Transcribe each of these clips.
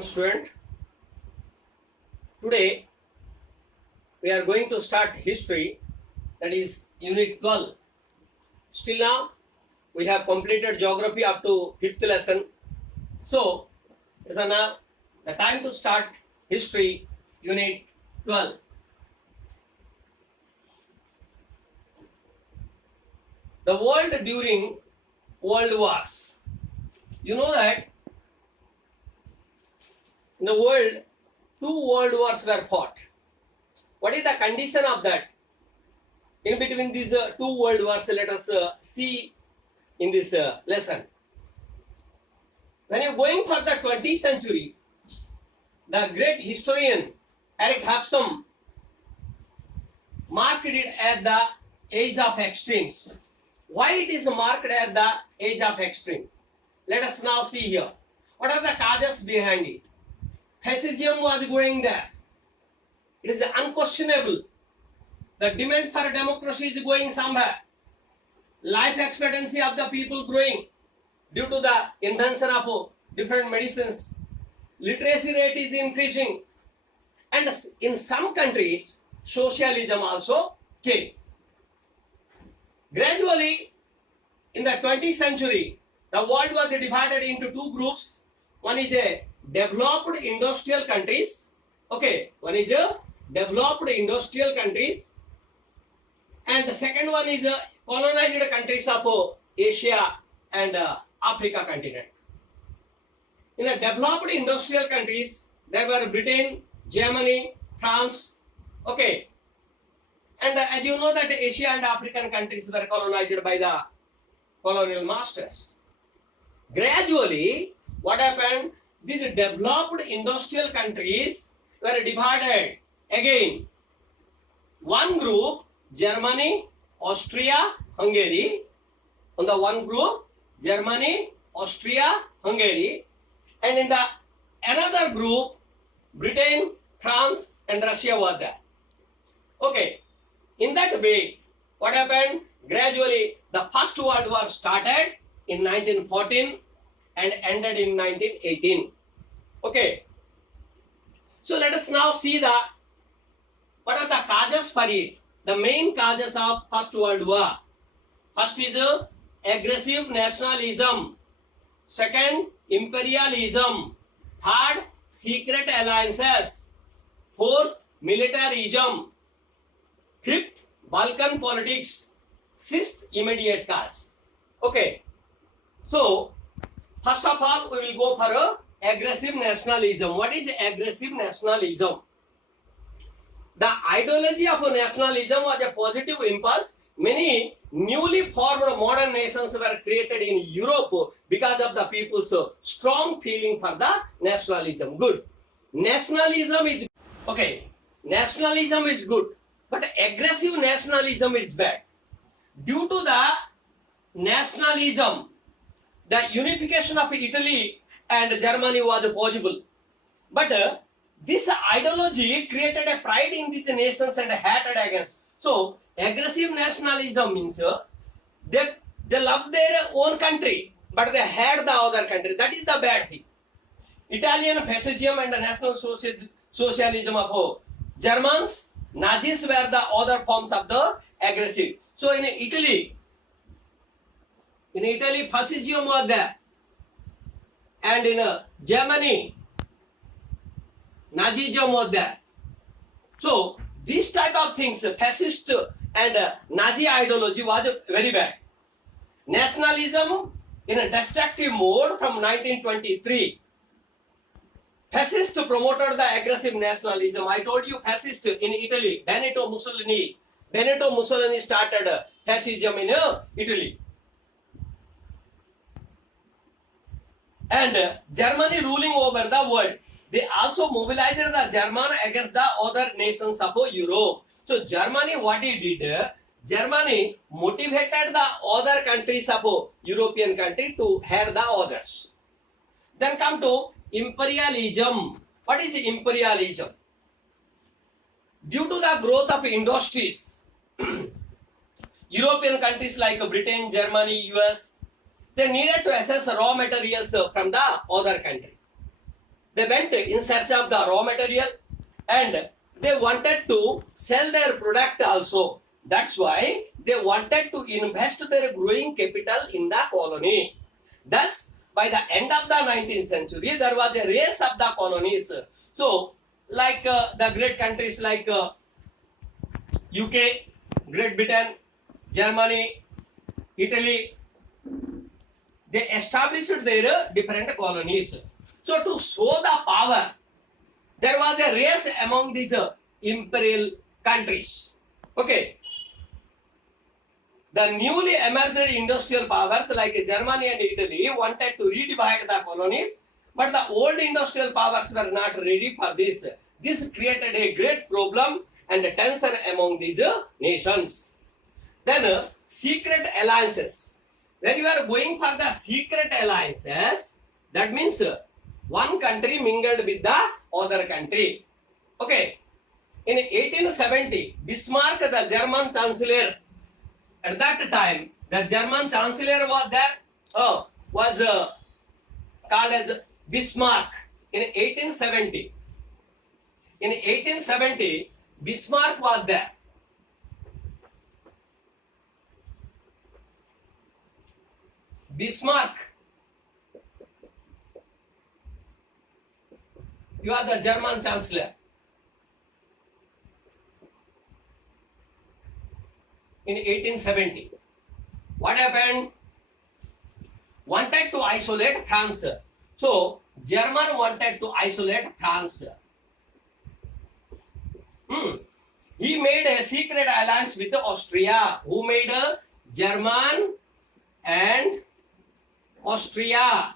afternoon, student. Today we are going to start history, that is unit 12. Still now we have completed geography up to 5th lesson. So it is now the time to start history unit 12. The world during world wars. You know that in the world, 2 world wars were fought. What is the condition of that? In between these 2 world wars, let us see in this lesson. When you are going for the 20th century, the great historian Eric Hobson marked it as the age of extremes. Why it is marked as the age of extreme? Let us now see here. What are the causes behind it? Fascism was going there. It is unquestionable. The demand for democracy is going somewhere. Life expectancy of the people growing due to the invention of different medicines. Literacy rate is increasing. And in some countries, socialism also came. Gradually, in the 20th century, the world was divided into 2 groups. One is a developed industrial countries. Okay, one is a developed industrial countries, and the second one is a colonized countries of Asia and Africa continent. In the developed industrial countries, there were Britain, Germany, France. Okay, and as you know that Asia and African countries were colonized by the colonial masters. Gradually, what happened? These developed industrial countries were divided again. One group, Germany, Austria, Hungary. On the one group, Germany, Austria, Hungary. And in the another group, Britain, France, and Russia was there. Okay. In that way, what happened? Gradually, the First World War started in 1914 and ended in 1918. Okay. So let us now see what are the causes for it. The main causes of First World War. First is aggressive nationalism. Second, imperialism. Third, secret alliances. Fourth, militarism. Fifth, Balkan politics. Sixth, immediate cause. Okay. So, first of all, we will go for aggressive nationalism. What is aggressive nationalism? The ideology of nationalism was a positive impulse. Many newly formed modern nations were created in Europe because of the people's strong feeling for the nationalism. Good. Nationalism is okay. Nationalism is good, but aggressive nationalism is bad. Due to the nationalism, the unification of Italy and Germany was possible. But this ideology created a pride in these nations and hatred against. So, aggressive nationalism means they love their own country, but they hate the other country. That is the bad thing. Italian fascism and the national socialism of Germans, Nazis were the other forms of the aggressive. So, in Italy, fascism was there, and in Germany, Nazism was there. So, this type of things, fascist and Nazi ideology was very bad. Nationalism in a destructive mode from 1923. Fascist promoted the aggressive nationalism. I told you fascist in Italy, Benito Mussolini. Benito Mussolini started fascism in Italy. And Germany ruling over the world. They also mobilized the German against the other nations of Europe. So Germany, what it did, Germany motivated the other countries of European country to hate the others. Then come to imperialism. What is imperialism? Due to the growth of industries, European countries like Britain, Germany, US, they needed to access raw materials from the other country. They went in search of the raw material and they wanted to sell their product also. That's why they wanted to invest their growing capital in the colony. Thus, by the end of the 19th century, there was a race of the colonies. So, like the great countries like UK, Great Britain, Germany, Italy, they established their different colonies. So, to show the power, there was a race among these imperial countries. Okay. The newly emerged industrial powers like Germany and Italy wanted to redivide the colonies, but the old industrial powers were not ready for this. This created a great problem and tension among these nations. Then secret alliances. When you are going for the secret alliances, that means one country mingled with the other country. Okay. In 1870, Bismarck, the German chancellor, at that time, the German chancellor was there, was called as Bismarck in 1870. In 1870, Bismarck was there. Bismarck, you are the German chancellor. In 1870, what happened? Wanted to isolate France. So, German wanted to isolate France. He made a secret alliance with Austria. Who made a German and Austria,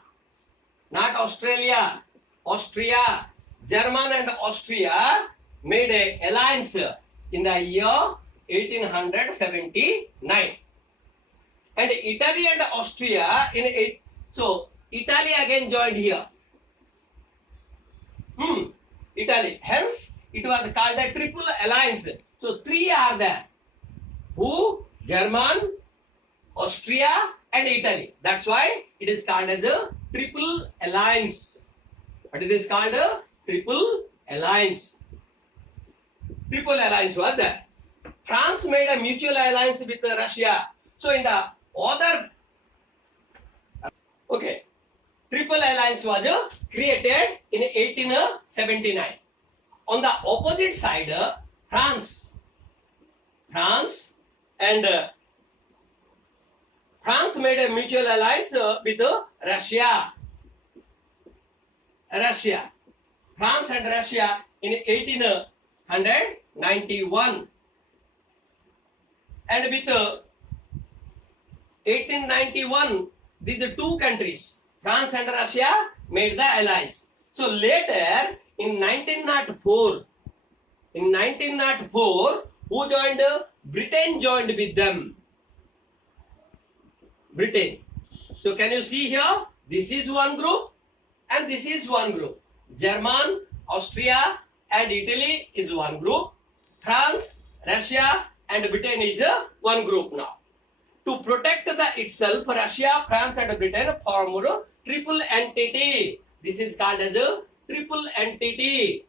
not Australia. Austria, German and Austria made an alliance in the year 1879, and Italy and Austria in it. So Italy again joined here. Italy. Hence, it was called a triple alliance. So three are there. Who? German, Austria, and Italy. That's why it is called as a triple alliance. What it is called? A triple alliance. Triple alliance was there. France made a mutual alliance with Russia. So in the other, okay, triple alliance was created in 1879. On the opposite side, France made a mutual alliance with Russia. France and Russia in 1891. And with 1891, these two countries, France and Russia, made the alliance. So later, in 1904, who joined? Britain joined with them. Britain. So can you see here? This is one group and this is one group. German, Austria and Italy is one group. France, Russia and Britain is one group now. To protect itself, Russia, France and Britain formed a triple entity. This is called as a triple entity.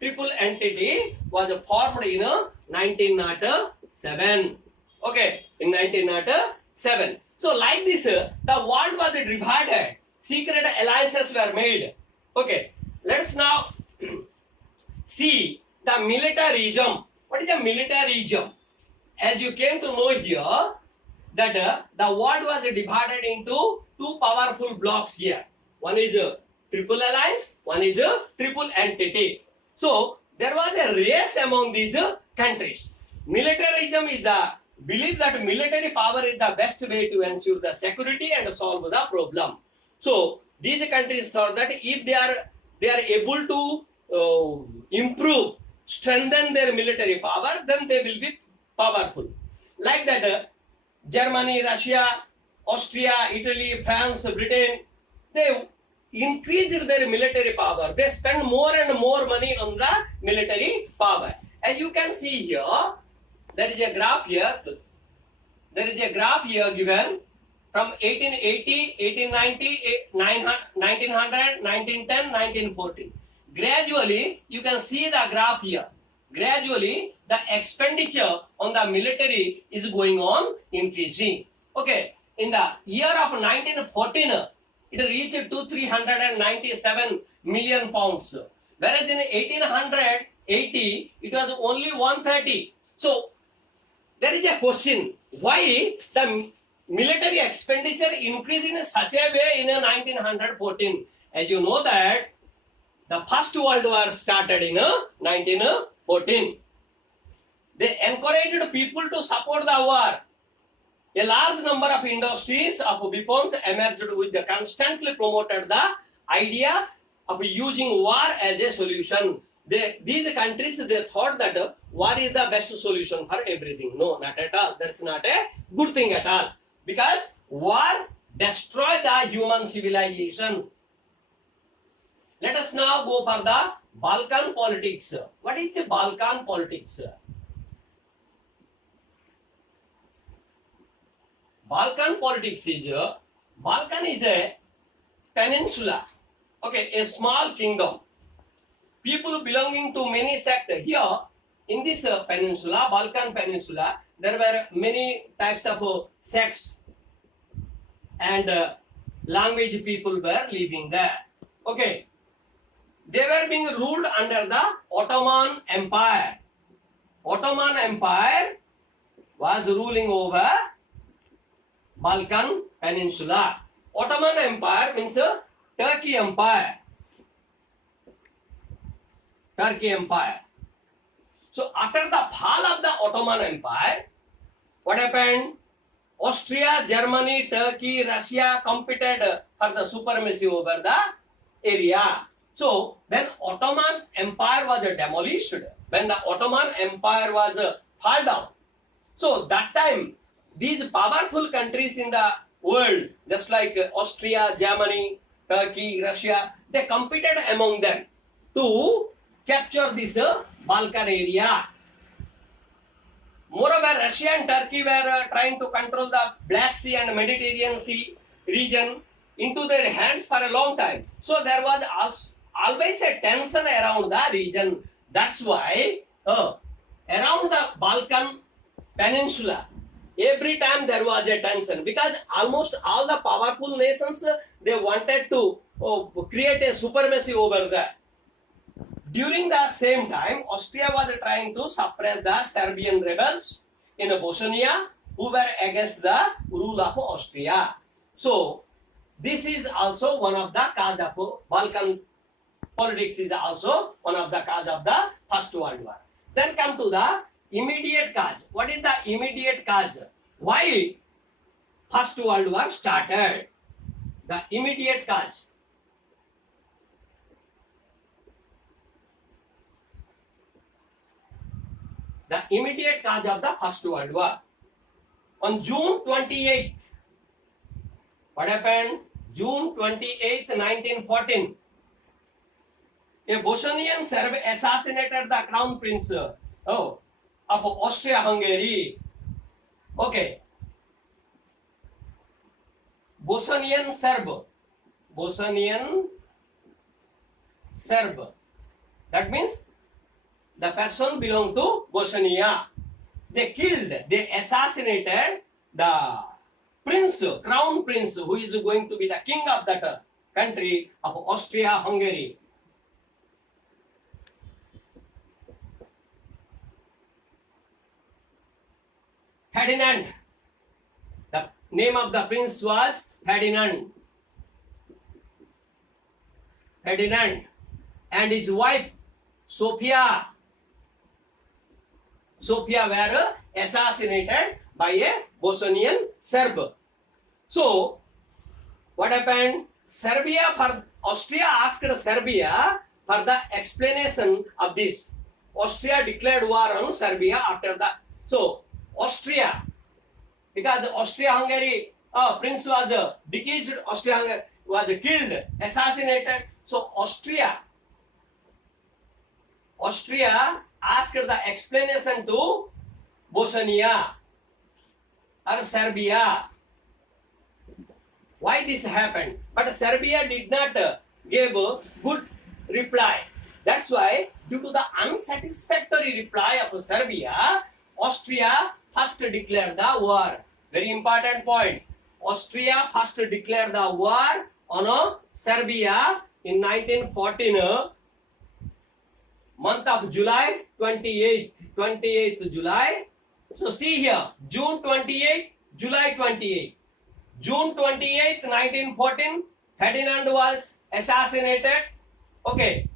Triple entity was formed in 1907. Okay, in 1907. So like this, the world was divided. Secret alliances were made. Okay, let's now see the militarism. What is the militarism? As you came to know here, that the world was divided into two powerful blocks here. One is a triple alliance, one is a triple entity. So there was a race among these countries. Militarism is the belief that military power is the best way to ensure the security and solve the problem. So these countries thought that if they are able to improve, strengthen their military power, then they will be powerful. Like that, Germany, Russia, Austria, Italy, France, Britain, they increased their military power. They spend more and more money on the military power. And you can see here, there is a graph here. There is a graph here given. from 1880, 1890, 1900, 1910, 1914. Gradually, you can see the graph here. Gradually, the expenditure on the military is going on increasing. Okay, in the year of 1914, it reached to 397 million pounds. Whereas in 1880, it was only 130. So, there is a question, why the military expenditure increased in such a way in 1914? As you know that the First World War started in 1914. They encouraged people to support the war. A large number of industries of weapons emerged with the constantly promoted the idea of using war as a solution. These countries, they thought that war is the best solution for everything. No, not at all. That's not a good thing at all. Because war destroys the human civilization. Let us now go for the Balkan politics. What is the Balkan politics? Balkan politics is, Balkan is a peninsula, okay, a small kingdom. People belonging to many sects. Here, in this peninsula, Balkan peninsula, there were many types of sects and language people were living there. Okay, they were being ruled under the Ottoman Empire. Ottoman Empire was ruling over Balkan Peninsula. Ottoman Empire means Turkey Empire. Turkey Empire. So after the fall of the Ottoman Empire, what happened? Austria, Germany, Turkey, Russia competed for the supremacy over the area. So when Ottoman Empire was demolished, when the Ottoman Empire was fall down, so that time these powerful countries in the world, just like Austria, Germany, Turkey, Russia, they competed among them to capture this Balkan area. Moreover, Russia and Turkey were trying to control the Black Sea and Mediterranean Sea region into their hands for a long time. So there was always a tension around the region. That's why around the Balkan Peninsula, every time there was a tension, because almost all the powerful nations, they wanted to create a supremacy over there. During the same time, Austria was trying to suppress the Serbian rebels in Bosnia who were against the rule of Austria. So this is also one of the cause of Balkan politics, is also one of the cause of the First World War. Then come to the immediate cause. What is the immediate cause? Why First World War started? The immediate cause. The immediate cause of the First World War. On June 28th, what happened? June 28th, 1914, a Bosnian Serb assassinated the Crown Prince of Austria-Hungary. Okay. Bosnian Serb. That means the person belonged to Bosnia. They assassinated the prince, crown prince, who is going to be the king of that country of Austria-Hungary. Ferdinand. The name of the prince was Ferdinand. And his wife Sophia were assassinated by a Bosnian Serb. So what happened? Austria asked Serbia for the explanation of this. Austria declared war on Serbia after that. So Austria, because Austria-Hungary prince was deceased, Austria-Hungary was killed, assassinated. So Austria asked the explanation to Bosnia or Serbia. why this happened. But Serbia did not give a good reply. That's why, due to the unsatisfactory reply of Serbia, Austria first declared the war. Very important point. Austria first declared the war on Serbia in 1914, month of July 28th July. So see here, June 28, July 28. June 28th, 1914, Ferdinand was assassinated. Okay.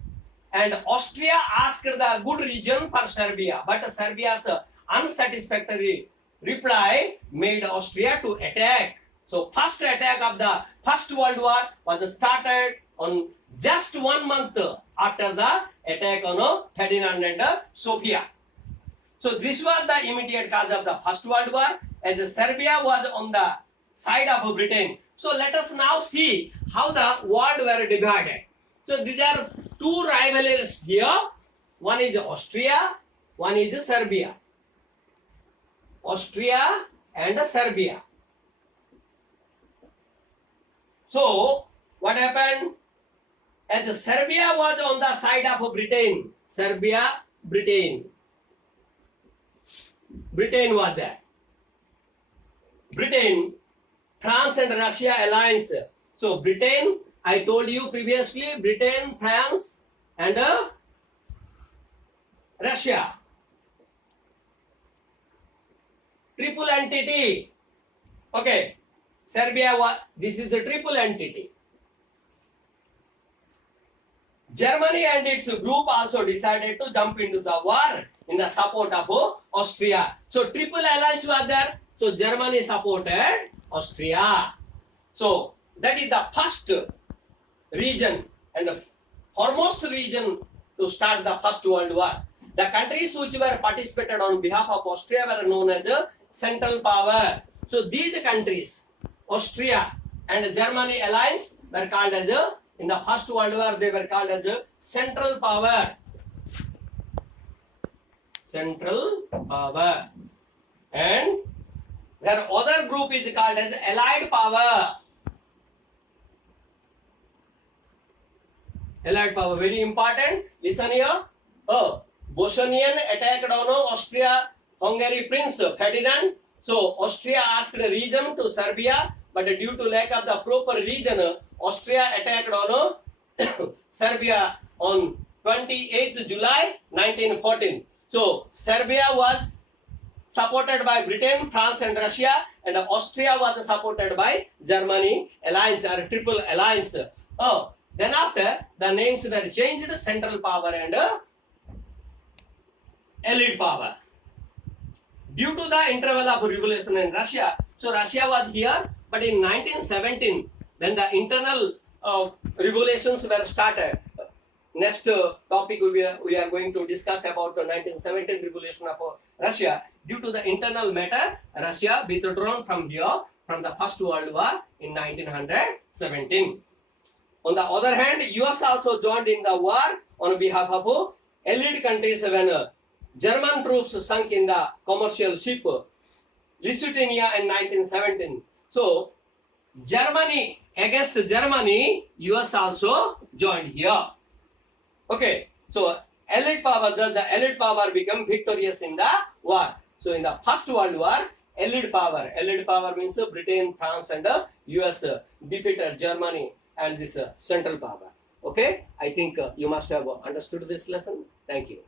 And Austria asked the good reason for Serbia, but Serbia's unsatisfactory reply made Austria to attack. So first attack of the First World War was started on just 1 month after the attack on Ferdinand and Sofia. So this was the immediate cause of the First World War, as Serbia was on the side of Britain. So let us now see how the world were divided. So these are two rivalries here. One is Austria, one is Serbia. Austria and Serbia. So what happened? As Serbia was on the side of Britain, Britain was there. Britain, France and Russia alliance. So Britain, I told you previously, Britain, France and Russia. Triple entity. Okay. Serbia was, this is a triple entity. Germany and its group also decided to jump into the war in the support of Austria. So triple alliance was there. So Germany supported Austria. So that is the first region and the foremost region to start the First World War. The countries which were participated on behalf of Austria were known as a Central Power. So these countries, Austria and Germany alliance, were called as a, in the First World War, they were called as a Central Power. Central Power. And their other group is called as Allied Power. Allied Power, very important. Listen here. Bosnian attacked on Austria-Hungary Prince Ferdinand. So Austria asked a region to Serbia, but due to lack of the proper region, Austria attacked on Serbia on 28th July 1914. So Serbia was supported by Britain, France and Russia, and Austria was supported by Germany alliance or triple alliance. Then after, the names were changed, Central Power and Allied Power. Due to the interval of revolution in Russia, so Russia was here, but in 1917, when the internal revolutions were started, next topic we are going to discuss about the 1917 revolution of Russia. Due to the internal matter, Russia withdrawn from the First World War in 1917. On the other hand, US also joined in the war on behalf of Allied countries when German troops sunk in the commercial ship Lusitania in 1917. So Germany, against Germany, US also joined here. Okay, so Allied power, the Allied power become victorious in the war. So in the First World War, Allied power means Britain, France and US defeated Germany and this Central Power. Okay, I think you must have understood this lesson. Thank you.